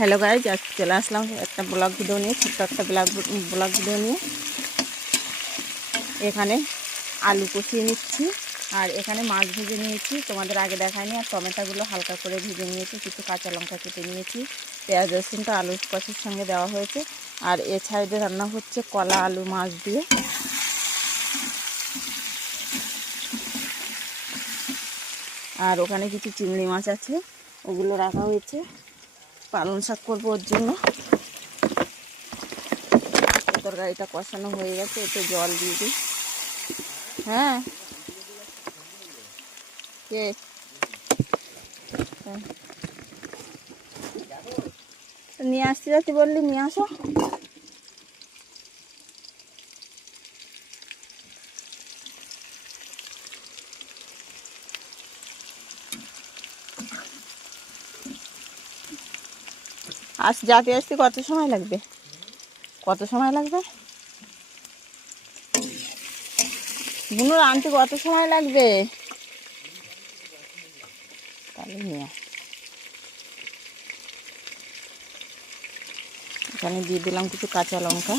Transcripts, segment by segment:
Hello guys, আজ চলে আসলাম একটা ব্লগ ভিডিও নিয়ে, ছোট্ট একটা ব্লগ ভিডিও নিয়ে। এখানে আলু কষিয়ে নিচ্ছি আর এখানে মাছ ভেজে নিয়েছি, তোমাদের আগে দেখায়নি। আর টমেটোগুলো হালকা করে ভেজে নিয়েছি, কিছু কাঁচা লঙ্কা কেটে নিয়েছি, পেঁয়াজ রসুনটা আলুর কষির সঙ্গে দেওয়া হয়েছে। আর এ সাইডে রান্না হচ্ছে কলা আলু মাছ দিয়ে। আর ওখানে কিছু চিংড়ি মাছ আছে, ওগুলো রাখা হয়েছে। পালং শাক করবো ওর জন্য। তরকারিটা কষানো হয়ে গেছে, এতে জল দিয়ে দিই। হ্যাঁ, কে নিয়ে আসতে যাচ্ছি, বললি নিয়ে আসো। যেতে আসতে কত সময় লাগবে? বুনুর আনতে কত সময় লাগবে? তাহলে নিয়ে এখানে দিয়ে দিলাম কিছু কাঁচা লঙ্কা।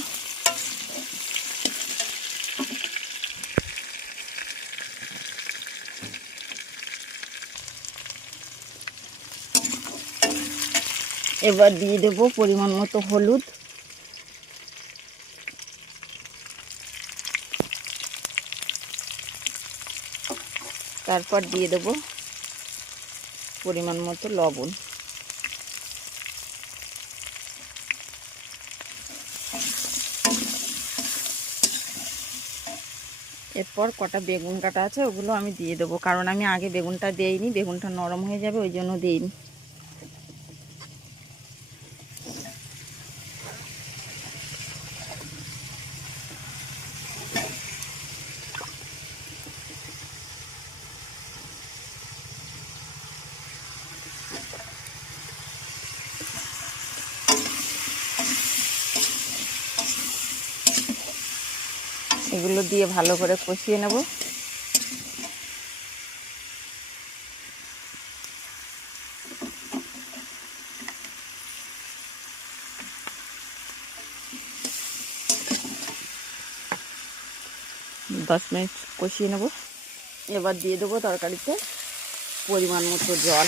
এবার দিয়ে দেবো পরিমাণ মতো হলুদ, তারপর দিয়ে দেবো পরিমাণ মতো লবণ। এরপর কটা বেগুন কাটা আছে, ওগুলো আমি দিয়ে দেবো, কারণ আমি আগে বেগুনটা দিইনি, বেগুনটা নরম হয়ে যাবে, ওই জন্য দিইনি। এগুলো দিয়ে ভালো করে কষিয়ে নেব। দশ মিনিট কষিয়ে নেব। এবার দিয়ে দেবো তরকারিতে পরিমাণ মতো জল।